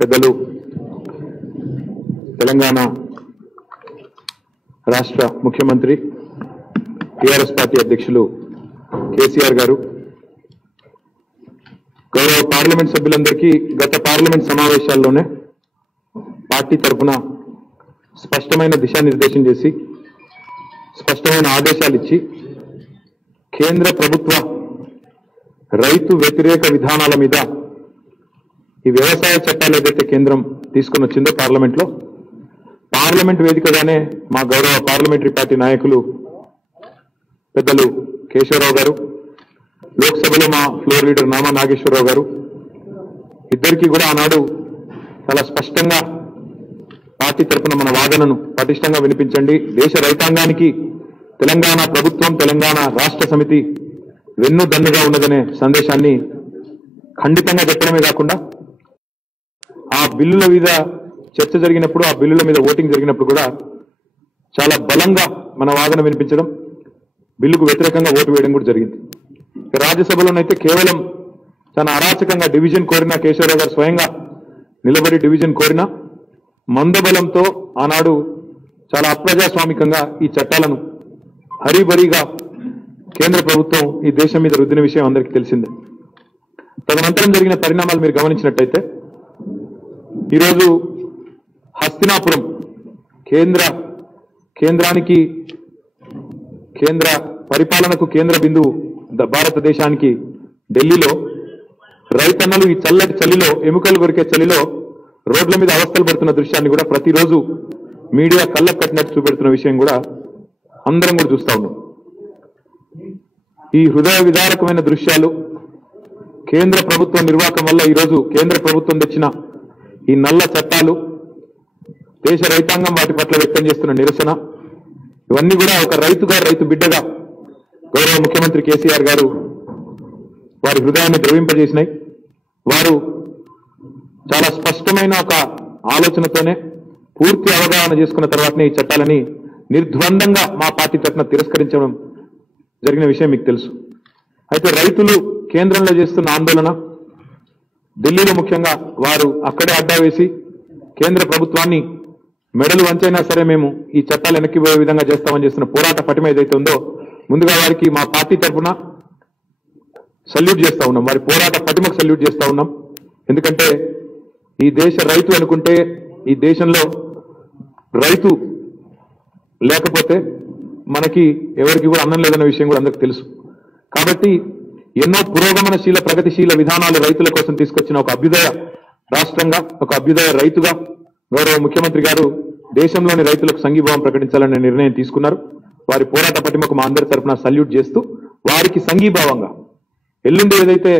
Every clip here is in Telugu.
పెద్దలు తెలంగాణ రాష్ట్ర ముఖ్యమంత్రి టీఆర్ఎస్ పార్టీ అధ్యక్షులు కేసీఆర్ గారు, గౌరవ పార్లమెంట్ సభ్యులందరికీ గత పార్లమెంట్ సమావేశాల్లోనే పార్టీ తరఫున స్పష్టమైన దిశానిర్దేశం చేసి స్పష్టమైన ఆదేశాలు ఇచ్చి కేంద్ర ప్రభుత్వ రైతు వ్యతిరేక విధానాల మీద ఈ వ్యవసాయ చట్టాలు ఏదైతే కేంద్రం తీసుకొని వచ్చిందో పార్లమెంట్ వేదికగానే మా గౌరవ పార్లమెంటరీ పార్టీ నాయకులు పెద్దలు కేశవరావు గారు, లోక్సభలో మా ఫ్లోర్ లీడర్ నామా నాగేశ్వరరావు గారు ఇద్దరికీ కూడా ఆనాడు చాలా స్పష్టంగా పార్టీ తరఫున మన వాదనను పటిష్టంగా వినిపించండి, దేశ రైతాంగానికి తెలంగాణ ప్రభుత్వం తెలంగాణ రాష్ట్ర సమితి వెన్నుదన్నుగా ఉన్నదనే సందేశాన్ని ఖండితంగా చెప్పడమే కాకుండా ఆ బిల్లుల మీద చర్చ జరిగినప్పుడు, ఆ బిల్లుల మీద ఓటింగ్ జరిగినప్పుడు కూడా చాలా బలంగా మన వాదన వినిపించడం, బిల్లుకు వ్యతిరేకంగా ఓటు వేయడం కూడా జరిగింది. రాజ్యసభలోనైతే కేవలం చాలా అరాచకంగా డివిజన్ కోరిన కేశవరావు గారు స్వయంగా నిలబడి డివిజన్ కోరిన మందబలంతో ఆనాడు చాలా అప్రజాస్వామికంగా ఈ చట్టాలను హరిబరిగా కేంద్ర ప్రభుత్వం ఈ దేశం మీద రుద్దిన విషయం అందరికీ తెలిసిందే. తదనంతరం జరిగిన పరిణామాలు మీరు గమనించినట్టయితే ఈరోజు హస్తినాపురం కేంద్రానికి కేంద్ర పరిపాలనకు కేంద్ర బిందువు భారతదేశానికి ఢిల్లీలో రైతన్నలు ఈ చల్లటి చలిలో, ఎముకలు కొరికే చలిలో రోడ్ల మీద అవస్థలు పడుతున్న దృశ్యాన్ని కూడా ప్రతిరోజు మీడియా కళ్ళకు కట్టినట్టు చూపెడుతున్న విషయం కూడా అందరం కూడా చూస్తా ఉన్నాం. ఈ హృదయ విదారకమైన దృశ్యాలు కేంద్ర ప్రభుత్వ నిర్వాహకం వల్ల ఈరోజు కేంద్ర ప్రభుత్వం తెచ్చిన ఈ నల్ల చట్టాలు, దేశ రైతాంగం వాటి పట్ల వ్యక్తం చేస్తున్న నిరసన, ఇవన్నీ కూడా ఒక రైతుగా, రైతు బిడ్డగా గౌరవ ముఖ్యమంత్రి కేసీఆర్ గారు వారి హృదయాన్ని ద్రవింపజేసినాయి. వారు చాలా స్పష్టమైన ఒక ఆలోచనతోనే పూర్తి అవగాహన చేసుకున్న తర్వాతనే ఈ చట్టాలని నిర్ద్వందంగా మా పార్టీ తరఫున తిరస్కరించడం జరిగిన విషయం మీకు తెలుసు. అయితే రైతులు కేంద్రంలో చేస్తున్న ఆందోళన, ఢిల్లీలో ముఖ్యంగా వారు అక్కడే అడ్డా వేసి కేంద్ర ప్రభుత్వాన్ని మెడలు వంచైనా సరే మేము ఈ చట్టాలు వెనక్కి పోయే విధంగా చేస్తామని చేస్తున్న పోరాట పటిమ ఏదైతే ఉందో, ముందుగా వారికి మా పార్టీ తరఫున సల్యూట్ చేస్తా ఉన్నాం, వారి పోరాట పటిమకు సల్యూట్ చేస్తా ఉన్నాం. ఎందుకంటే ఈ దేశ రైతు అనుకుంటే, ఈ దేశంలో రైతు లేకపోతే మనకి ఎవరికి కూడా అన్నం లేదన్న విషయం కూడా అందరికీ తెలుసు. కాబట్టి ఎన్నో పురోగమనశీల, ప్రగతిశీల విధానాలు రైతుల కోసం తీసుకొచ్చిన ఒక అభ్యుదయ రాష్ట్రంగా, ఒక అభ్యుదయ రైతుగా గౌరవ ముఖ్యమంత్రి గారు దేశంలోని రైతులకు సంఘీభావం ప్రకటించాలనే నిర్ణయం తీసుకున్నారు. వారి పోరాట పటిమకు మా అందరి తరఫున సల్యూట్ చేస్తూ వారికి సంఘీభావంగా ఎల్లుండి ఏదైతే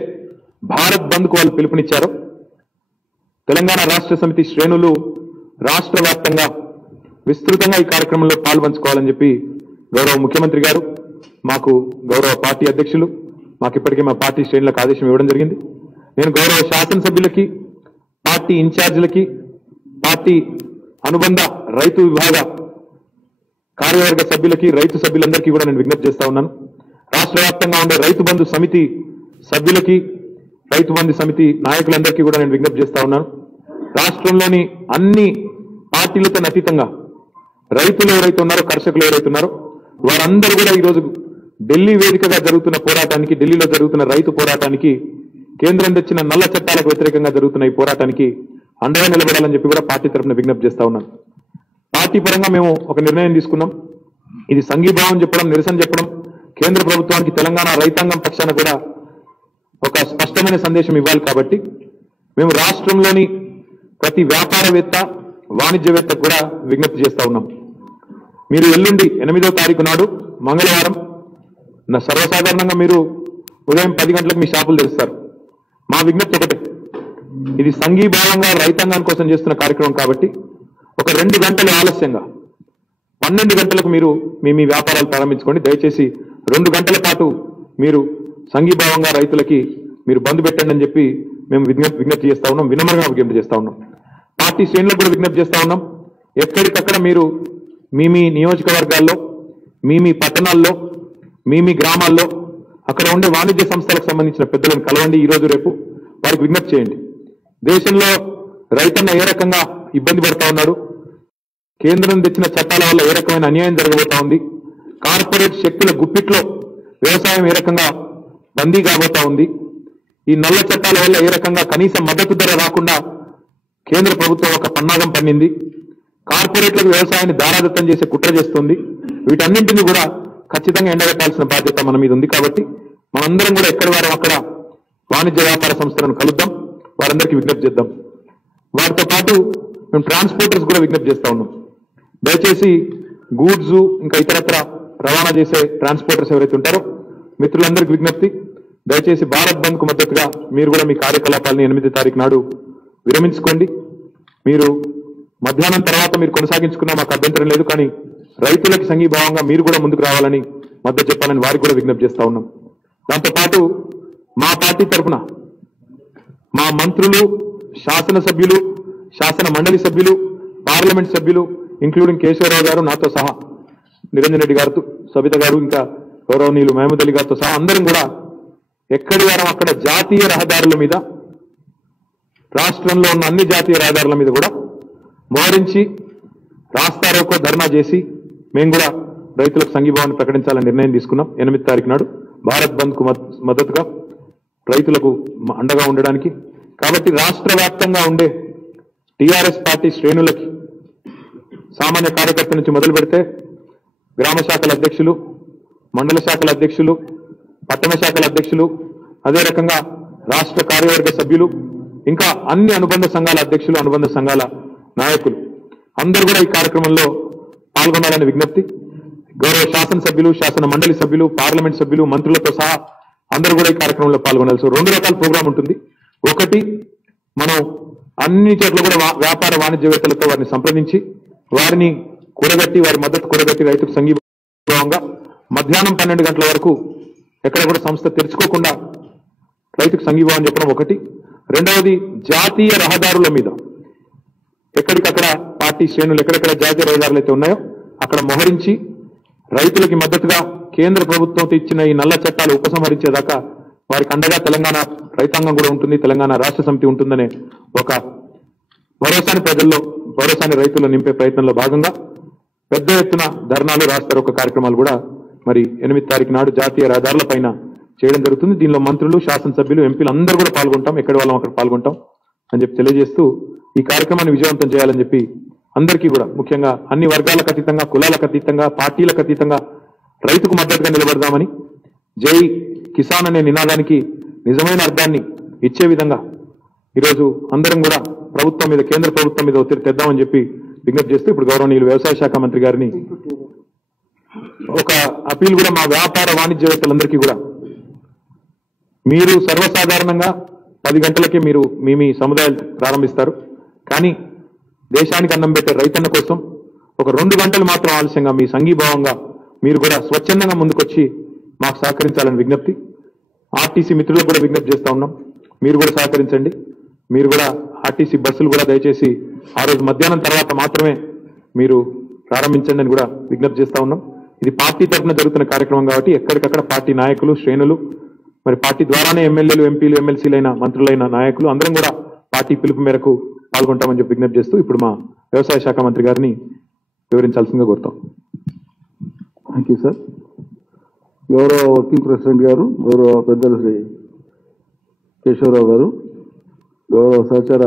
భారత్ బంద్కు వాళ్ళు పిలుపునిచ్చారో, తెలంగాణ రాష్ట్ర సమితి శ్రేణులు రాష్ట్ర వ్యాప్తంగా విస్తృతంగా ఈ కార్యక్రమంలో పాల్పంచుకోవాలని చెప్పి గౌరవ ముఖ్యమంత్రి గారు, మాకు గౌరవ పార్టీ అధ్యక్షులు, మాకు ఇప్పటికే మా పార్టీ శ్రేణులకు ఆదేశం ఇవ్వడం జరిగింది. నేను గౌరవ శాసనసభ్యులకి, పార్టీ ఇన్ఛార్జీలకి, పార్టీ అనుబంధ రైతు విభాగ కార్యవర్గ సభ్యులకి, రైతు సభ్యులందరికీ కూడా నేను విజ్ఞప్తి చేస్తా ఉన్నాను. రాష్ట్ర వ్యాప్తంగా ఉండే రైతు బంధు సమితి సభ్యులకి, రైతు బంధు సమితి నాయకులందరికీ కూడా నేను విజ్ఞప్తి చేస్తా ఉన్నాను. రాష్ట్రంలోని అన్ని పార్టీలతో అతీతంగా రైతులు ఎవరైతే ఉన్నారో, కర్షకులు ఎవరైతే ఉన్నారో వారందరూ కూడా ఈరోజు ఢిల్లీ వేదికగా జరుగుతున్న పోరాటానికి, ఢిల్లీలో జరుగుతున్న రైతు పోరాటానికి, కేంద్రం తెచ్చిన నల్ల చట్టాలకు వ్యతిరేకంగా జరుగుతున్న ఈ పోరాటానికి అండగా నిలబడాలని చెప్పి కూడా పార్టీ తరఫున విజ్ఞప్తి చేస్తా ఉన్నాను. పార్టీ పరంగా మేము ఒక నిర్ణయం తీసుకున్నాం. ఇది సంఘీభావం చెప్పడం, నిరసన చెప్పడం, కేంద్ర ప్రభుత్వానికి తెలంగాణ రైతాంగం పక్షాన కూడా ఒక స్పష్టమైన సందేశం ఇవ్వాలి. కాబట్టి మేము రాష్ట్రంలోని ప్రతి వ్యాపారవేత్త, వాణిజ్యవేత్తకు కూడా విజ్ఞప్తి చేస్తా ఉన్నాం. మీరు ఎల్లుండి 8వ తారీఖు నాడు మంగళవారం సర్వసాధారణంగా మీరు ఉదయం 10 గంటలకు మీ షాపులు తెరుస్తారు. మా విజ్ఞప్తి ఒకటే, ఇది సంఘీభావంగా రైతాంగం కోసం చేస్తున్న కార్యక్రమం కాబట్టి ఒక 2 గంటలు ఆలస్యంగా 12 గంటలకు మీరు మీ వ్యాపారాలు ప్రారంభించుకోండి. దయచేసి 2 గంటల పాటు మీరు సంఘీభావంగా రైతులకి మీరు బంద్ పెట్టండి అని చెప్పి మేము విజ్ఞప్తి చేస్తా ఉన్నాం, వినమ్రంగా విజ్ఞప్తి చేస్తా ఉన్నాం. పార్టీ శ్రేణులకు కూడా విజ్ఞప్తి చేస్తా ఉన్నాం. ఎక్కడికక్కడ మీరు మీ నియోజకవర్గాల్లో, మీ పట్టణాల్లో, మీ గ్రామాల్లో అక్కడ ఉండే వాణిజ్య సంస్థలకు సంబంధించిన పెద్దలను కలవండి. ఈ రోజు రేపు వారికి విజ్ఞప్తి చేయండి. దేశంలో రైతన్న ఏ రకంగా ఇబ్బంది పడతా ఉన్నాడు, కేంద్రం తెచ్చిన చట్టాల వల్ల ఏ రకమైన అన్యాయం జరగబోతా ఉంది, కార్పొరేట్ శక్తుల గుప్పిట్లో వ్యవసాయం ఏ రకంగా బందీ కాబోతా ఉంది, ఈ నల్ల చట్టాల వల్ల ఏ రకంగా కనీస మద్దతు ధర రాకుండా కేంద్ర ప్రభుత్వం ఒక పన్నాగం పన్నింది, కార్పొరేట్లకు వ్యవసాయాన్ని దారాదత్తం చేసే కుట్ర చేస్తుంది. వీటన్నింటినీ కూడా ఖచ్చితంగా ఎండగట్టాల్సిన బాధ్యత మన మీద ఉంది. కాబట్టి మనందరం కూడా ఎక్కడి వారం అక్కడ వాణిజ్య వ్యాపార సంస్థలను కలుద్దాం, వారందరికీ విజ్ఞప్తి చేద్దాం. వారితో పాటు మేము ట్రాన్స్పోర్టర్స్ కూడా విజ్ఞప్తి చేస్తా ఉన్నాం. దయచేసి గూడ్స్ ఇంకా ఇతరత్ర రవాణా చేసే ట్రాన్స్పోర్టర్స్ ఎవరైతే ఉంటారో మిత్రులందరికీ విజ్ఞప్తి, దయచేసి భారత్ బంద్ కు మద్దతుగా మీరు కూడా మీ కార్యకలాపాలని 8వ తారీఖు నాడు విరమించుకోండి. మీరు మధ్యాహ్నం తర్వాత మీరు కొనసాగించుకున్నా మాకు అభ్యంతరం లేదు, కానీ రైతులకు సంఘీభావంగా మీరు కూడా ముందుకు రావాలని మద్దతు చెప్పాలని వారికి కూడా విజ్ఞప్తి చేస్తా ఉన్నాం. దాంతోపాటు మా పార్టీ తరఫున మా మంత్రులు, శాసనసభ్యులు, శాసన మండలి సభ్యులు, పార్లమెంట్ సభ్యులు ఇంక్లూడింగ్ కేశవరావు గారు, నాతో సహా నిరంజన్ రెడ్డి గారితో, సబిత గారు, ఇంకా గౌరవనీయులు మహమూద్ అలీ గారితో సహా అందరం కూడా ఎక్కడి వారం అక్కడ జాతీయ రహదారుల మీద, రాష్ట్రంలో ఉన్న అన్ని జాతీయ రహదారుల మీద కూడా మోహరించి రాస్తారోకో ధర్నా చేసి మేము కూడా రైతులకు సంఘీభావాన్ని ప్రకటించాలని నిర్ణయం తీసుకున్నాం. 8వ తారీఖు నాడు భారత్ బంద్ కు మద్దతుగా రైతులకు అండగా ఉండడానికి. కాబట్టి రాష్ట్ర వ్యాప్తంగా ఉండే టీఆర్ఎస్ పార్టీ శ్రేణులకి, సామాన్య కార్యకర్త నుంచి మొదలు పెడితే గ్రామ శాఖల అధ్యక్షులు, మండల శాఖల అధ్యక్షులు, పట్టణ శాఖల అధ్యక్షులు, అదే రకంగా రాష్ట్ర కార్యవర్గ సభ్యులు, ఇంకా అన్ని అనుబంధ సంఘాల అధ్యక్షులు, అనుబంధ సంఘాల నాయకులు అందరూ కూడా ఈ కార్యక్రమంలో పాల్గొనాలని విజ్ఞప్తి. గౌరవ శాసనసభ్యులు, శాసన మండలి సభ్యులు, పార్లమెంట్ సభ్యులు, మంత్రులతో సహా అందరూ కూడా ఈ కార్యక్రమంలో పాల్గొనాలి. సో 2 రకాల ప్రోగ్రాం ఉంటుంది. ఒకటి, మనం అన్ని చోట్ల కూడా వ్యాపార వాణిజ్యవేత్తలతో వారిని సంప్రదించి వారిని కూడగట్టి, వారి మద్దతు కూడగట్టి రైతుకు సంఘీభావంగా మధ్యాహ్నం 12 గంటల వరకు ఎక్కడ కూడా సంస్థ తెరుచుకోకుండా రైతుకు సంఘీభావం చెప్పడం ఒకటి. రెండవది, జాతీయ రహదారుల మీద ఎక్కడికక్కడ పార్టీ శ్రేణులు ఎక్కడెక్కడ జాతీయ రహదారులు అయితే ఉన్నాయో అక్కడ మోహరించి రైతులకి మద్దతుగా కేంద్ర ప్రభుత్వం ఇచ్చిన ఈ నల్ల చట్టాలు ఉపసంహరించేదాకా వారికి అండగా తెలంగాణ రైతాంగం కూడా ఉంటుంది, తెలంగాణ రాష్ట్ర సమితి ఉంటుందనే ఒక భరోసాని ప్రజల్లో, భరోసాని రైతుల్లో నింపే ప్రయత్నంలో భాగంగా పెద్ద ఎత్తున ధర్నాలు, రాస్తారోకో కార్యక్రమాలు కూడా మరి 8వ తారీఖు నాడు జాతీయ రహదారుల పైన చేయడం జరుగుతుంది. దీనిలో మంత్రులు, శాసనసభ్యులు, ఎంపీలు అందరూ కూడా పాల్గొంటాం, ఎక్కడి వాళ్ళం అక్కడ పాల్గొంటాం అని చెప్పి తెలియజేస్తూ ఈ కార్యక్రమాన్ని విజయవంతం చేయాలని చెప్పి అందరికీ కూడా, ముఖ్యంగా అన్ని వర్గాలకు అతీతంగా, కులాలకు అతీతంగా, పార్టీలకు అతీతంగా రైతుకు మద్దతుగా నిలబడదామని, జై కిసాన్ అనే నినాదానికి నిజమైన అర్థాన్ని ఇచ్చే విధంగా ఈరోజు అందరం కూడా ప్రభుత్వం మీద, కేంద్ర ప్రభుత్వం మీద ఒత్తిడి తెద్దామని చెప్పి విజ్ఞప్తి చేస్తూ ఇప్పుడు గౌరవనీయులు వ్యవసాయ శాఖ మంత్రి గారిని ఒక అపీల్ కూడా మా వ్యాపార వాణిజ్యవేత్తలందరికీ కూడా, మీరు సర్వసాధారణంగా 10 గంటలకే మీరు మీ సముదాయాలు ప్రారంభిస్తారు, కానీ దేశానికి అన్నం పెట్టే రైతన్న కోసం ఒక 2 గంటలు మాత్రం ఆలస్యంగా మీ సంఘీభావంగా మీరు కూడా స్వచ్ఛందంగా ముందుకొచ్చి మాకు సహకరించాలని విజ్ఞప్తి. ఆర్టీసీ మిత్రులకు కూడా విజ్ఞప్తి చేస్తా ఉన్నాం, మీరు కూడా సహకరించండి. మీరు కూడా ఆర్టీసీ బస్సులు కూడా దయచేసి ఆ రోజు మధ్యాహ్నం తర్వాత మాత్రమే మీరు ప్రారంభించండి అని కూడా విజ్ఞప్తి చేస్తా ఉన్నాం. ఇది పార్టీ తరఫున జరుగుతున్న కార్యక్రమం కాబట్టి ఎక్కడికక్కడ పార్టీ నాయకులు, శ్రేణులు, మరి పార్టీ ద్వారానే ఎమ్మెల్యేలు, ఎంపీలు, ఎమ్మెల్సీలైన, మంత్రులైన నాయకులు అందరం కూడా పార్టీ పిలుపు మేరకు పాల్గొంటామని చెప్పి విజ్ఞప్తి చేస్తూ ఇప్పుడు మా వ్యవసాయ శాఖ మంత్రి గారిని వివరించాల్సిందిగా కోరుతాం. Thank you sir. గౌరవ వర్కింగ్ ప్రెసిడెంట్ గారు, గౌరవ పెద్దలు శ్రీ కేశవరావు గారు, గౌరవ సహచార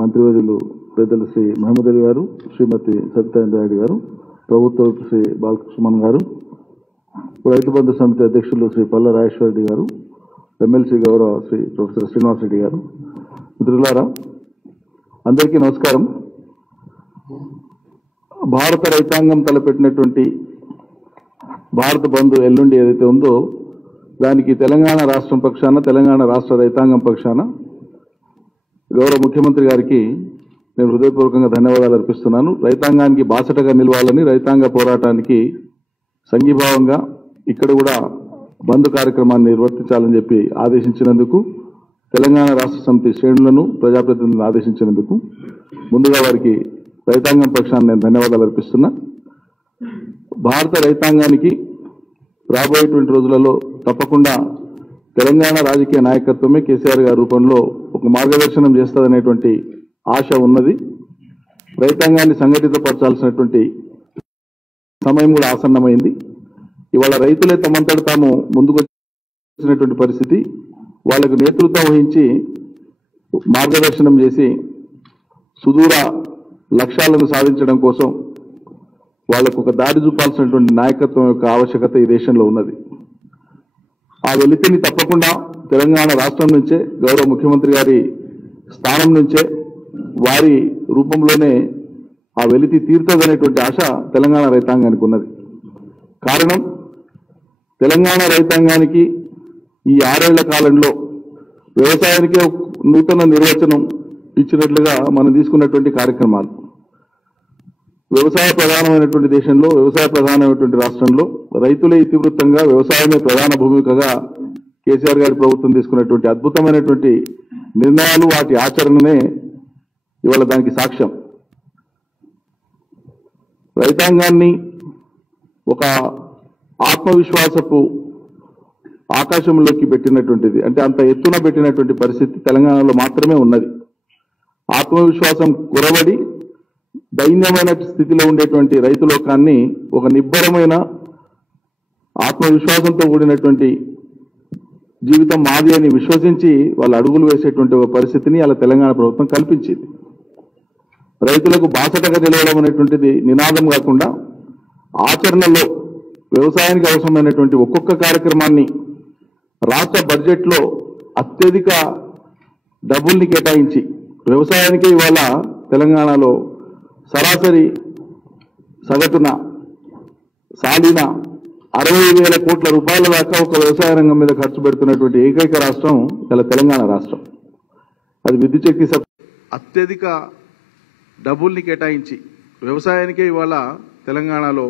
మంత్రివర్యులు పెద్దలు శ్రీ మహమూద్ అలీ గారు, శ్రీమతి సబితా ఇంద్రారెడ్డి గారు, ప్రభుత్వ శ్రీ బాలకృష్ణ గారు, రైతు బంధు సమితి అధ్యక్షులు శ్రీ పల్ల రాజేశ్వర రెడ్డి గారు, ఎమ్మెల్సీ గౌరవ శ్రీ ప్రొఫెసర్ శ్రీనివాస్ రెడ్డి గారు, మిత్రులారా అందరికీ నమస్కారం. భారత రైతాంగం తలపెట్టినటువంటి భారత బంధు ఎల్లుండి ఏదైతే ఉందో దానికి తెలంగాణ రాష్ట్రం పక్షాన, తెలంగాణ రాష్ట్ర రైతాంగం పక్షాన గౌరవ ముఖ్యమంత్రి గారికి నేను హృదయపూర్వకంగా ధన్యవాదాలు అర్పిస్తున్నాను. రైతాంగానికి బాసటగా నిలవాలని, రైతాంగ పోరాటానికి సంఘీభావంగా ఇక్కడ కూడా బంద్ కార్యక్రమాన్ని నిర్వర్తించాలని చెప్పి ఆదేశించినందుకు, తెలంగాణ రాష్ట్ర సమితి శ్రేణులను, ప్రజాప్రతినిధులను ఆదేశించినందుకు ముందుగా వారికి రైతాంగం పక్షాన్ని నేను ధన్యవాదాలు అర్పిస్తున్నా. భారత రైతాంగానికి రాబోయేటువంటి రోజులలో తప్పకుండా తెలంగాణ రాజకీయ నాయకత్వమే కేసీఆర్ గారి రూపంలో ఒక మార్గదర్శనం చేస్తుందనేటువంటి ఆశ ఉన్నది. రైతాంగాన్ని సంఘటితపరచాల్సినటువంటి సమయం కూడా ఆసన్నమైంది. ఇవాళ రైతులే తమంతట తాము ముందుకు వచ్చినటువంటి పరిస్థితి. వాళ్లకు నేతృత్వం వహించి మార్గదర్శనం చేసి సుదూర లక్ష్యాలను సాధించడం కోసం వాళ్లకు ఒక దారి చూపాల్సినటువంటి నాయకత్వం యొక్క ఆవశ్యకత ఈ దేశంలో ఉన్నది. ఆ వెలితిని తప్పకుండా తెలంగాణ రాష్ట్రం నుంచే, గౌరవ ముఖ్యమంత్రి గారి స్థానం నుంచే, వారి రూపంలోనే ఆ వెలితి తీరుతుందనేటువంటి ఆశ తెలంగాణ రైతాంగానికి ఉన్నది. కారణం, తెలంగాణ రైతాంగానికి ఈ 6 ఏళ్ల కాలంలో వ్యవసాయానికే నూతన నిర్వచనం ఇచ్చినట్లుగా మనం తీసుకున్నటువంటి కార్యక్రమాలు, వ్యవసాయ ప్రధానమైనటువంటి దేశంలో, వ్యవసాయ ప్రధానమైనటువంటి రాష్ట్రంలో రైతులే ఇతివృత్తంగా, వ్యవసాయమే ప్రధాన భూమికగా కేసీఆర్ గారి ప్రభుత్వం తీసుకున్నటువంటి అద్భుతమైనటువంటి నిర్ణయాలు, వాటి ఆచరణనే ఇవాళ దానికి సాక్ష్యం. రైతాంగాన్ని ఒక ఆత్మవిశ్వాసపు ఆకాశంలోకి పెట్టినటువంటిది, అంటే అంత ఎత్తున పెట్టినటువంటి పరిస్థితి తెలంగాణలో మాత్రమే ఉన్నది. ఆత్మవిశ్వాసం కురబడి దైన్యమైన స్థితిలో ఉండేటువంటి రైతులోకాన్ని ఒక నిబ్బరమైన ఆత్మవిశ్వాసంతో కూడినటువంటి జీవితం మాది అని విశ్వసించి వాళ్ళు అడుగులు వేసేటువంటి ఒక పరిస్థితిని అలా తెలంగాణ ప్రభుత్వం కల్పించింది. రైతులకు బాసటగా నిలవడం అనేటువంటిది నినాదం కాకుండా ఆచరణలో వ్యవసాయానికి అవసరమైనటువంటి ఒక్కొక్క కార్యక్రమాన్ని రాష్ట్ర బడ్జెట్లో అత్యధిక డబ్బుల్ని కేటాయించి వ్యవసాయానికే ఇవాళ తెలంగాణలో సరాసరి సగటున సాలిన 60,000 కోట్ల రూపాయల దాకా ఒక వ్యవసాయ రంగం మీద ఖర్చు పెడుతున్నటువంటి ఏకైక రాష్ట్రం ఇలా తెలంగాణ రాష్ట్రం. అది విద్యుత్ శక్తి అత్యధిక డబ్బుల్ని కేటాయించి వ్యవసాయానికే ఇవాళ తెలంగాణలో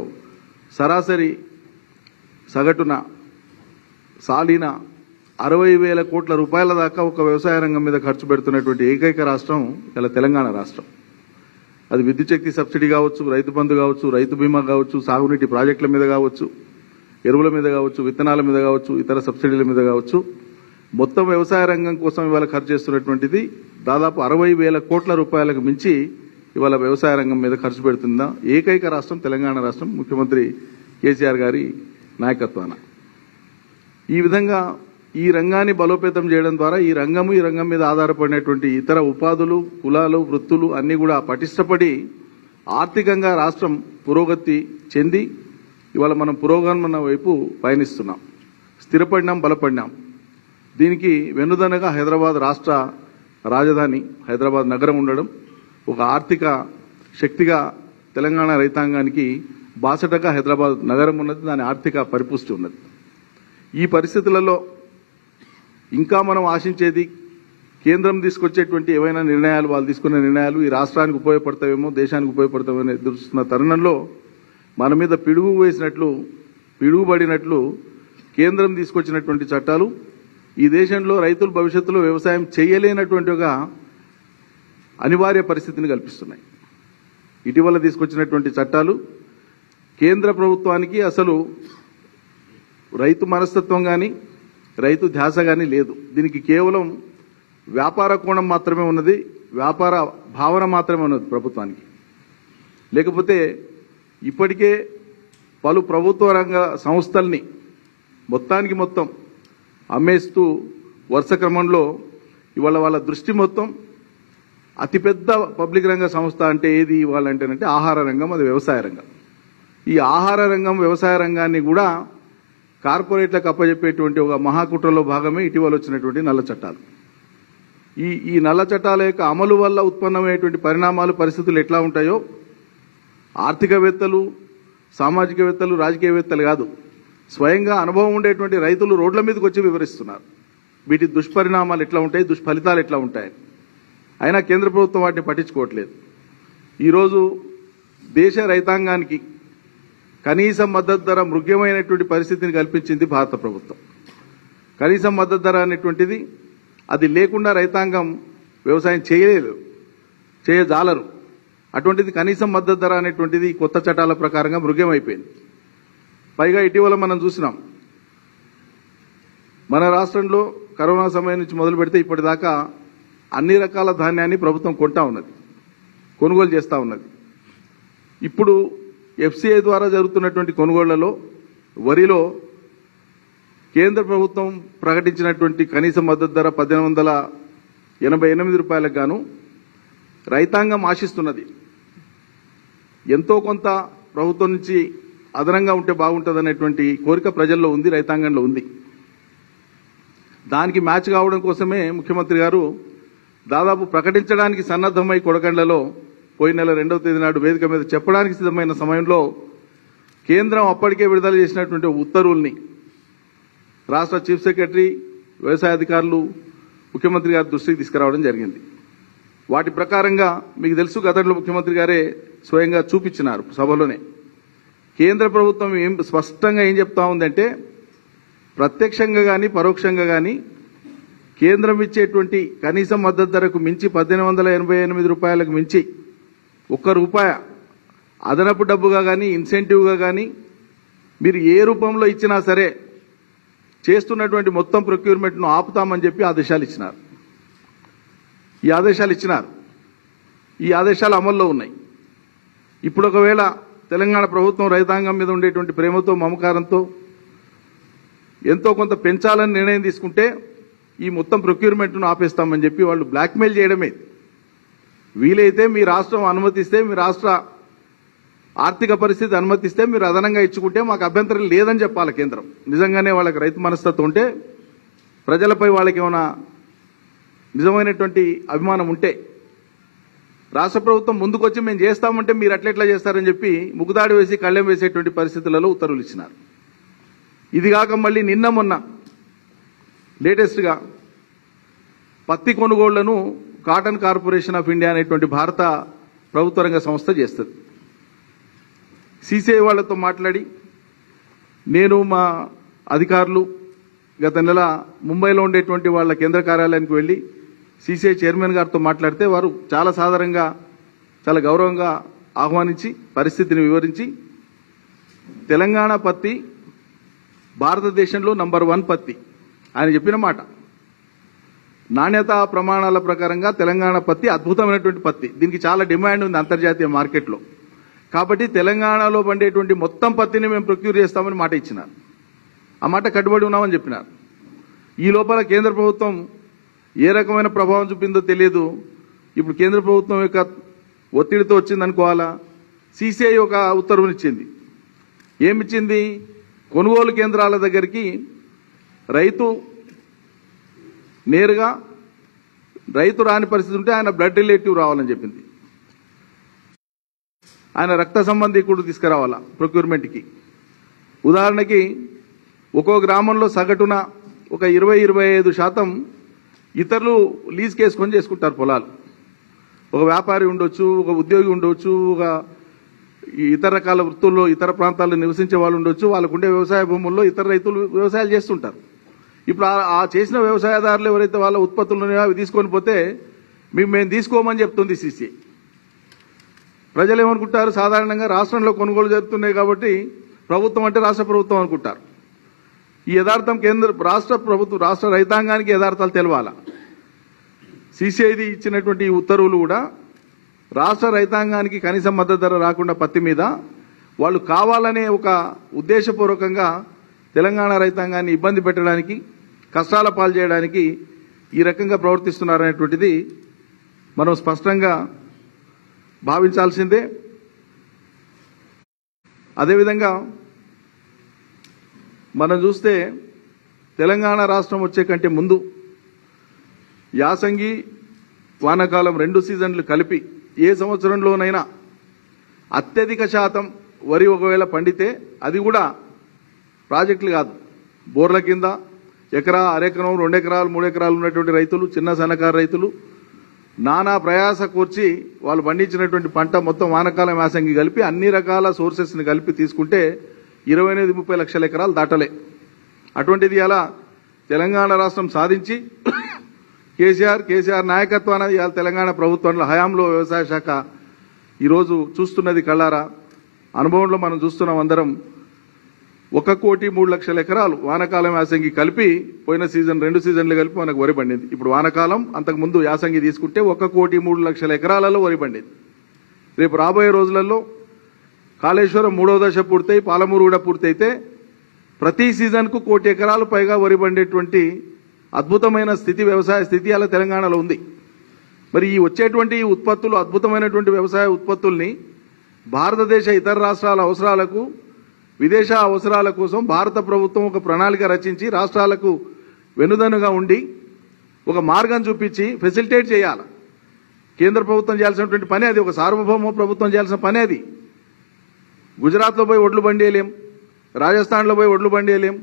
సరాసరి సగటున సాలిన 60,000 కోట్ల రూపాయల దాకా ఒక వ్యవసాయ రంగం మీద ఖర్చు పెడుతున్నటువంటి ఏకైక రాష్ట్రం ఇలా తెలంగాణ రాష్ట్రం. అది విద్యుత్ శక్తి సబ్సిడీ కావచ్చు, రైతు బంధు కావచ్చు, రైతు బీమా కావచ్చు, సాగునీటి ప్రాజెక్టుల మీద కావచ్చు, ఎరువుల మీద కావచ్చు, విత్తనాల మీద కావచ్చు, ఇతర సబ్సిడీల మీద కావచ్చు, మొత్తం వ్యవసాయ రంగం కోసం ఇవాళ ఖర్చు చేస్తున్నటువంటిది దాదాపు 60,000 కోట్ల రూపాయలకు మించి ఇవాళ వ్యవసాయ రంగం మీద ఖర్చు పెడుతుందా ఏకైక రాష్ట్రం తెలంగాణ రాష్ట్రం, ముఖ్యమంత్రి కేసీఆర్ గారి నాయకత్వాన. ఈ విధంగా ఈ రంగాన్ని బలోపేతం చేయడం ద్వారా ఈ రంగం మీద ఆధారపడినటువంటి ఇతర ఉపాధులు, కులాలు, వృత్తులు అన్నీ కూడా పటిష్టపడి ఆర్థికంగా రాష్ట్రం పురోగతి చెంది ఇవాళ మనం పురోగమన వైపు పయనిస్తున్నాం. స్థిరపడినాం, బలపడినాం. దీనికి వెన్నుదనగా హైదరాబాద్ రాష్ట్ర రాజధాని, హైదరాబాద్ నగరం ఉండడం, ఒక ఆర్థిక శక్తిగా తెలంగాణ రైతాంగానికి బాసటగా హైదరాబాద్ నగరం ఉన్నది, దాని ఆర్థిక పరిపుష్టి ఉన్నది. ఈ పరిస్థితులలో ఇంకా మనం ఆశించేది కేంద్రం తీసుకొచ్చేటువంటి ఏవైనా నిర్ణయాలు, వాళ్ళు తీసుకునే నిర్ణయాలు ఈ రాష్ట్రానికి ఉపయోగపడతావేమో, దేశానికి ఉపయోగపడతామని ఎదురుస్తున్న తరుణంలో మన మీద పిడుగుబడినట్లు కేంద్రం తీసుకొచ్చినటువంటి చట్టాలు ఈ దేశంలో రైతులు భవిష్యత్తులో వ్యవసాయం చేయలేనటువంటి ఒక అనివార్య పరిస్థితిని కల్పిస్తున్నాయి. ఇటీవల తీసుకొచ్చినటువంటి చట్టాలు కేంద్ర ప్రభుత్వానికి అసలు రైతు మనస్తత్వం కానీ, రైతు ధ్యాస కానీ లేదు. దీనికి కేవలం వ్యాపార కోణం మాత్రమే ఉన్నది, వ్యాపార భావన మాత్రమే ఉన్నది ప్రభుత్వానికి. లేకపోతే ఇప్పటికే పలు ప్రభుత్వ రంగ సంస్థల్ని మొత్తం అమ్మేస్తూ వరుస క్రమంలో ఇవాళ వాళ్ళ దృష్టి మొత్తం అతిపెద్ద పబ్లిక్ రంగ సంస్థ అంటే ఏది ఇవ్వాలంటేనంటే ఆహార రంగం, అది వ్యవసాయ రంగం. ఈ ఆహార రంగం, వ్యవసాయ రంగాన్ని కూడా కార్పొరేట్లకు అప్పచెప్పేటువంటి ఒక మహాకుట్రలో భాగమే ఇటీవల వచ్చినటువంటి నల్ల చట్టాలు. ఈ నల్ల చట్టాల యొక్క అమలు వల్ల ఉత్పన్నమైనటువంటి పరిణామాలు, పరిస్థితులు ఎట్లా ఉంటాయో ఆర్థికవేత్తలు, సామాజికవేత్తలు, రాజకీయవేత్తలు కాదు, స్వయంగా అనుభవం ఉండేటువంటి రైతులు రోడ్ల మీదకి వచ్చి వివరిస్తున్నారు వీటి దుష్పరిణామాలు ఎట్లా ఉంటాయి, దుష్ఫలితాలు ఎట్లా ఉంటాయి. అయినా కేంద్ర ప్రభుత్వం వాటిని పట్టించుకోవట్లేదు. ఈరోజు దేశ రైతాంగానికి కనీస మద్దతు ధర మృగ్యమైనటువంటి పరిస్థితిని కల్పించింది భారత ప్రభుత్వం. కనీస మద్దతు ధర అనేటువంటిది అది లేకుండా రైతాంగం వ్యవసాయం చేయజాలరు. అటువంటిది కనీస మద్దతు ధర అనేటువంటిది కొత్త చట్టాల ప్రకారంగా మృగ్యమైపోయింది. పైగా ఇటీవల మనం చూసినాం, మన రాష్ట్రంలో కరోనా సమయం నుంచి మొదలు పెడితే ఇప్పటిదాకా అన్ని రకాల ధాన్యాన్ని ప్రభుత్వం కొంటా ఉన్నది, కొనుగోలు చేస్తూ ఉన్నది. ఇప్పుడు ఎఫ్సిఐ ద్వారా జరుగుతున్నటువంటి కొనుగోళ్లలో వరిలో కేంద్ర ప్రభుత్వం ప్రకటించినటువంటి కనీస మద్దతు ధర 1888 రూపాయలకు గాను రైతాంగం ఆశిస్తున్నది. ఎంతో కొంత ప్రభుత్వం నుంచి అదనంగా ఉంటే బాగుంటుందనేటువంటి కోరిక ప్రజల్లో ఉంది, రైతాంగంలో ఉంది. దానికి మ్యాచ్ కావడం కోసమే ముఖ్యమంత్రి గారు దాదాపు ప్రకటించడానికి సన్నద్ధమై కొడకండ్లలో పోయిన నెల 2వ తేదీ నాడు వేదిక మీద చెప్పడానికి సిద్ధమైన సమయంలో కేంద్రం అప్పటికే విడుదల చేసినటువంటి ఉత్తర్వుల్ని రాష్ట్ర చీఫ్ సెక్రటరీ, వ్యవసాయ అధికారులు ముఖ్యమంత్రి గారి దృష్టికి తీసుకురావడం జరిగింది. వాటి ప్రకారంగా మీకు తెలుసు, గతంలో ముఖ్యమంత్రి గారే స్వయంగా చూపించినారు సభలోనే. కేంద్ర ప్రభుత్వం స్పష్టంగా ఏం చెప్తా ఉందంటే, ప్రత్యక్షంగా కానీ పరోక్షంగా కానీ కేంద్రం ఇచ్చేటువంటి కనీస మద్దతు ధరకు మించి 1888 రూపాయలకు మించి ₹1 అదనపు డబ్బుగా కానీ ఇన్సెంటివ్గా కానీ మీరు ఏ రూపంలో ఇచ్చినా సరే చేస్తున్నటువంటి మొత్తం ప్రొక్యూర్మెంట్ను ఆపుతామని చెప్పి ఆదేశాలు ఇచ్చినారు. ఈ ఆదేశాలు అమల్లో ఉన్నాయి. ఇప్పుడు ఒకవేళ తెలంగాణ ప్రభుత్వం రైతాంగం మీద ఉండేటువంటి ప్రేమతో, మమకారంతో ఎంతో కొంత పెంచాలని నిర్ణయం తీసుకుంటే ఈ మొత్తం ప్రొక్యూర్మెంట్ను ఆపేస్తామని చెప్పి వాళ్ళు బ్లాక్మెయిల్ చేయడమే. వీలైతే మీ రాష్ట్రం అనుమతిస్తే, మీ రాష్ట్ర ఆర్థిక పరిస్థితి అనుమతిస్తే మీరు అదనంగా ఇచ్చుకుంటే మాకు అభ్యంతరం లేదని చెప్పాలి కేంద్రం. నిజంగానే వాళ్ళకి రైతు మనస్తత్వం ఉంటే, ప్రజలపై వాళ్ళకి ఏమైనా నిజమైనటువంటి అభిమానం ఉంటే రాష్ట్ర ప్రభుత్వం ముందుకొచ్చి మేము చేస్తామంటే మీరు అట్లెట్లా చేస్తారని చెప్పి ముగ్గుదాడి వేసి కళ్ళెం వేసేటువంటి పరిస్థితులలో ఉత్తర్వులు ఇచ్చినారు. ఇది కాక మళ్ళీ నిన్న మొన్న లేటెస్ట్గా పత్తి కొనుగోళ్లను కాటన్ కార్పొరేషన్ ఆఫ్ ఇండియా అనేటువంటి భారత ప్రభుత్వ రంగ సంస్థ చేస్తుంది. సిసిఐ వాళ్లతో మాట్లాడి నేను మా అధికారులు గత నెల ముంబైలో ఉండేటువంటి వాళ్ళ కేంద్ర కార్యాలయానికి వెళ్లి సిసిఐ చైర్మన్ గారితో మాట్లాడితే వారు చాలా సాధారణంగా, చాలా గౌరవంగా ఆహ్వానించి పరిస్థితిని వివరించి, తెలంగాణ పత్తి భారతదేశంలో నంబర్ 1 పత్తి ఆయన చెప్పిన మాట. నాణ్యతా ప్రమాణాల ప్రకారంగా తెలంగాణ పత్తి అద్భుతమైనటువంటి పత్తి, దీనికి చాలా డిమాండ్ ఉంది అంతర్జాతీయ మార్కెట్లో. కాబట్టి తెలంగాణలో పండేటువంటి మొత్తం పత్తిని మేము ప్రొక్యూర్ చేస్తామని మాట ఇచ్చినారు. ఆ మాట కట్టుబడి ఉన్నామని చెప్పినారు. ఈ లోపల కేంద్ర ప్రభుత్వం ఏ రకమైన ప్రభావం చూపిందో తెలియదు. ఇప్పుడు కేంద్ర ప్రభుత్వం యొక్క ఒత్తిడితో వచ్చిందనుకోవాలా, సిసిఐ ఒక ఉత్తర్వునిచ్చింది. ఏమిచ్చింది? కొనుగోలు కేంద్రాల దగ్గరికి రైతు నేరుగా, రైతు రాని పరిస్థితి ఉంటే ఆయన బ్లడ్ రిలేటివ్ రావాలని చెప్పింది. ఆయన రక్త సంబంధికుడు తీసుకురావాలా ప్రొక్యూర్మెంట్కి. ఉదాహరణకి ఒక్కో గ్రామంలో సగటున ఒక 20-25% ఇతరులు లీజ్ కేసుకొని చేసుకుంటారు పొలాలు. ఒక వ్యాపారి ఉండొచ్చు, ఒక ఉద్యోగి ఉండొచ్చు, ఒక ఇతర రకాల వృత్తుల్లో ఇతర ప్రాంతాల్లో నివసించే వాళ్ళు ఉండొచ్చు. వాళ్ళకుండే వ్యవసాయ భూముల్లో ఇతర రైతులు వ్యవసాయాలు చేస్తుంటారు. ఇప్పుడు ఆ చేసిన వ్యవసాయదారులు ఎవరైతే వాళ్ళ ఉత్పత్తులు అవి తీసుకొని పోతే మేము తీసుకోమని చెప్తుంది సిసిఐ. ప్రజలు ఏమనుకుంటారు? సాధారణంగా రాష్ట్రంలో కొనుగోలు జరుగుతున్నాయి కాబట్టి ప్రభుత్వం అంటే రాష్ట్ర ప్రభుత్వం అనుకుంటారు. ఈ యథార్థం రాష్ట్ర రైతాంగానికి యథార్థాలు తెలవాలా. సిసిఐది ఇచ్చినటువంటి ఉత్తర్వులు కూడా రాష్ట్ర రైతాంగానికి కనీస మద్దతు ధర రాకుండా పత్తి మీద వాళ్ళు కావాలనే ఒక ఉద్దేశపూర్వకంగా తెలంగాణ రైతాంగాన్ని ఇబ్బంది పెట్టడానికి, కష్టాల పాలు చేయడానికి ఈ రకంగా ప్రవర్తిస్తున్నారనేటువంటిది మనం స్పష్టంగా భావించాల్సిందే. అదేవిధంగా మనం చూస్తే తెలంగాణ రాష్ట్రం వచ్చే కంటే ముందు యాసంగి, వానాకాలం 2 సీజన్లు కలిపి ఏ సంవత్సరంలోనైనా అత్యధిక శాతం వరి ఒకవేళ పండితే అది కూడా ప్రాజెక్టులు కాదు, బోర్ల కింద ఎకరా, అరెకరం, 2 ఎకరాలు, 3 ఎకరాలు ఉన్నటువంటి రైతులు, చిన్న సన్నకారు రైతులు నానా ప్రయాస కూర్చి వాళ్ళు పండించినటువంటి పంట మొత్తం వానకాలం, యాసంగి కలిపి అన్ని రకాల సోర్సెస్ని కలిపి తీసుకుంటే 29-30 లక్షల ఎకరాలు దాటలే. అటువంటిది అలా తెలంగాణ రాష్ట్రం సాధించి కేసీఆర్ నాయకత్వాన ఇవాళ తెలంగాణ ప్రభుత్వంలో హయాంలో వ్యవసాయ శాఖ ఈరోజు చూస్తున్నది కళ్ళారా, అనుభవంలో మనం చూస్తున్నాం అందరం. 1,03,00,000 ఎకరాలు వానాకాలం యాసంగి కలిపి పోయిన సీజన్ 2 సీజన్లు కలిపి మనకు వరి పండింది. ఇప్పుడు వానాకాలం అంతకు ముందు యాసంగి తీసుకుంటే 1,03,00,000 ఎకరాలలో వరి పండింది. రేపు రాబోయే రోజులలో కాళేశ్వరం 3వ దశ పూర్తయి పాలమూరు కూడా పూర్తయితే ప్రతి సీజన్కు 1,00,00,000 ఎకరాలు పైగా వరి పండేటువంటి అద్భుతమైన స్థితి వ్యవసాయ స్థితి అలా తెలంగాణలో ఉంది. మరి ఈ వచ్చేటువంటి ఉత్పత్తులు అద్భుతమైనటువంటి వ్యవసాయ ఉత్పత్తుల్ని భారతదేశ ఇతర రాష్ట్రాల అవసరాలకు విదేశ అవసరాల కోసం భారత ప్రభుత్వం ఒక ప్రణాళిక రచించి రాష్ట్రాలకు వెనుదనుగా ఉండి ఒక మార్గం చూపించి ఫెసిలిటేట్ చేయాలి. కేంద్ర ప్రభుత్వం చేయాల్సినటువంటి పని అది, ఒక సార్వభౌమ ప్రభుత్వం చేయాల్సిన పని అది. గుజరాత్లో పోయి ఒడ్లు బండియలేం, రాజస్థాన్లో పోయి ఒడ్లు బండియలేం,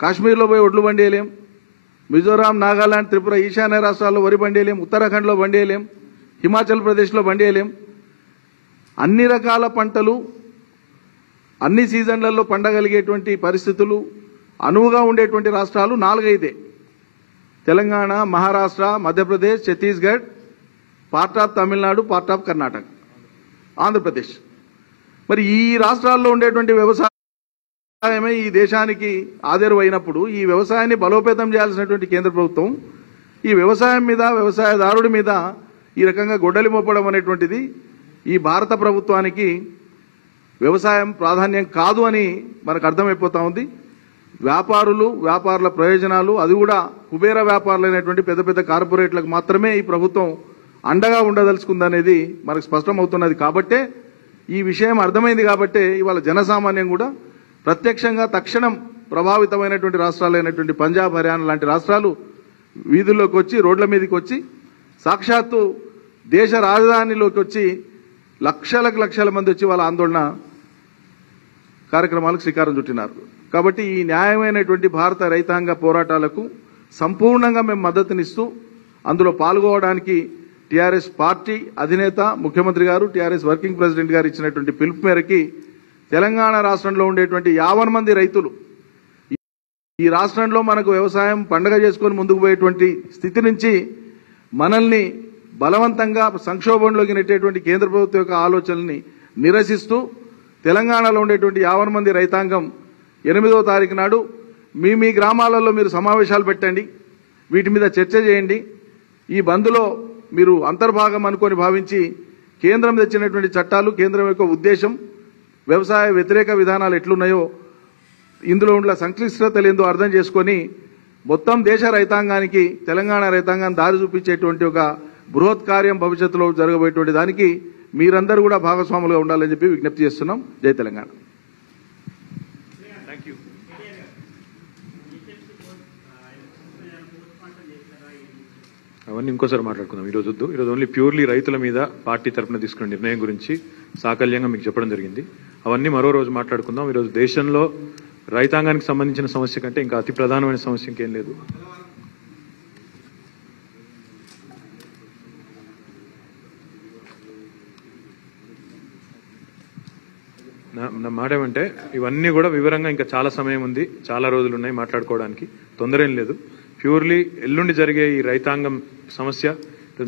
కాశ్మీర్లో పోయి ఒడ్లు బండియలేం, మిజోరాం, నాగాలాండ్, త్రిపుర ఈశాన్య రాష్ట్రాల్లో వరి బండియలేం, ఉత్తరాఖండ్లో బండియలేం, హిమాచల్ ప్రదేశ్లో బండియలేం. అన్ని రకాల పంటలు అన్ని సీజన్లలో పండగలిగేటువంటి పరిస్థితులు అనువుగా ఉండేటువంటి రాష్ట్రాలు 4-5. Telangana, Maharashtra, Madhya Pradesh, Chhattisgarh, part of Tamil Nadu, part of Karnataka, Andhra Pradesh. మరి ఈ రాష్ట్రాల్లో ఉండేటువంటి వ్యవసాయమే ఈ దేశానికి ఆధారం అయినప్పుడు ఈ వ్యవసాయాన్ని బలోపేతం చేయాల్సినటువంటి కేంద్ర ప్రభుత్వం ఈ వ్యవసాయం మీద, వ్యవసాయదారుడి మీద ఈ రకంగా గొడ్డలి మోపడం అనేటువంటిది ఈ భారత ప్రభుత్వానికి వ్యవసాయం ప్రాధాన్యం కాదు అని మనకు అర్థమైపోతా ఉంది. వ్యాపారుల ప్రయోజనాలు, అది కూడా కుబేర వ్యాపారులైనటువంటి పెద్ద పెద్ద కార్పొరేట్లకు మాత్రమే ఈ ప్రభుత్వం అండగా ఉండదలుచుకుందనేది మనకు స్పష్టమవుతున్నది. కాబట్టే ఈ విషయం అర్థమైంది. కాబట్టే ఇవాళ జనసామాన్యం కూడా ప్రత్యక్షంగా తక్షణం ప్రభావితమైనటువంటి రాష్ట్రాలైనటువంటి పంజాబ్, హర్యానా లాంటి రాష్ట్రాలు వీధుల్లోకి వచ్చి, రోడ్ల మీదకి వచ్చి, సాక్షాత్తు దేశ రాజధానిలోకి వచ్చి లక్షల మంది వచ్చి వాళ్ళ ఆందోళన కార్యక్రమాలకు శ్రీకారం చుట్టినారు. కాబట్టి ఈ న్యాయమైనటువంటి భారత రైతాంగ పోరాటాలకు సంపూర్ణంగా మేము మద్దతునిస్తూ అందులో పాల్గొనడానికి టీఆర్ఎస్ పార్టీ అధినేత ముఖ్యమంత్రి గారు, టీఆర్ఎస్ వర్కింగ్ ప్రెసిడెంట్ గారు ఇచ్చినటువంటి పిలుపు మేరకి తెలంగాణ రాష్ట్రంలో ఉండేటువంటి 50 మంది రైతులు ఈ రాష్ట్రంలో మనకు వ్యవసాయం పండగ చేసుకొని ముందుకు పోయేటువంటి స్థితి నుంచి మనల్ని బలవంతంగా సంక్షోభంలోకి నెట్టేటువంటి కేంద్ర ప్రభుత్వం యొక్క ఆలోచనల్ని నిరసిస్తూ తెలంగాణలో ఉండేటువంటి 50 మంది రైతాంగం 8వ తారీఖు నాడు మీ గ్రామాలలో మీరు సమావేశాలు పెట్టండి, వీటి మీద చర్చ చేయండి. ఈ బంద్లో మీరు అంతర్భాగం అనుకొని భావించి కేంద్రం తెచ్చినటువంటి చట్టాలు, కేంద్రం యొక్క ఉద్దేశం, వ్యవసాయ వ్యతిరేక విధానాలు ఎట్లున్నాయో, ఇందులో ఉన్న సంక్లిష్టతలు ఏందో అర్థం చేసుకొని మొత్తం దేశ రైతాంగానికి, తెలంగాణ రైతాంగాన్ని దారి చూపించేటువంటి ఒక బృహత్ కార్యం భవిష్యత్తులో జరగబోయేటువంటి దానికి మీరందరూ కూడా భాగస్వాములుగా ఉండాలని చెప్పి విజ్ఞప్తి చేస్తున్నాం. జై తెలంగాణ. అవన్నీ ఇంకోసారి మాట్లాడుకుందాం. ఈరోజు వద్దు. ఈరోజు ఓన్లీ ప్యూర్లీ రైతుల మీద పార్టీ తరఫున తీసుకున్న నిర్ణయం గురించి సాకల్యంగా మీకు చెప్పడం జరిగింది. అవన్నీ మరో రోజు మాట్లాడుకుందాం. ఈరోజు దేశంలో రైతాంగానికి సంబంధించిన సమస్య కంటే ఇంకా అతి ప్రధానమైన సమస్య ఇంకేం లేదు. నా మాట ఏమంటే ఇవన్నీ కూడా వివరంగా ఇంకా చాలా సమయం ఉంది, చాలా రోజులు ఉన్నాయి మాట్లాడుకోవడానికి, తొందర ఏం లేదు. ప్యూర్లీ ఎల్లుండి జరిగే ఈ రైతాంగం సమస్య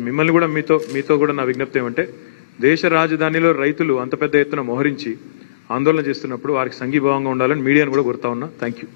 మిమ్మల్ని కూడా మీతో కూడా నా విజ్ఞప్తి ఏమంటే దేశ రాజధానిలో రైతులు అంత పెద్ద ఎత్తున మోహరించి ఆందోళన చేస్తున్నప్పుడు వారికి సంఘీభావంగా ఉండాలని మీడియాను కూడా కోరుతా ఉన్నా. Thank you.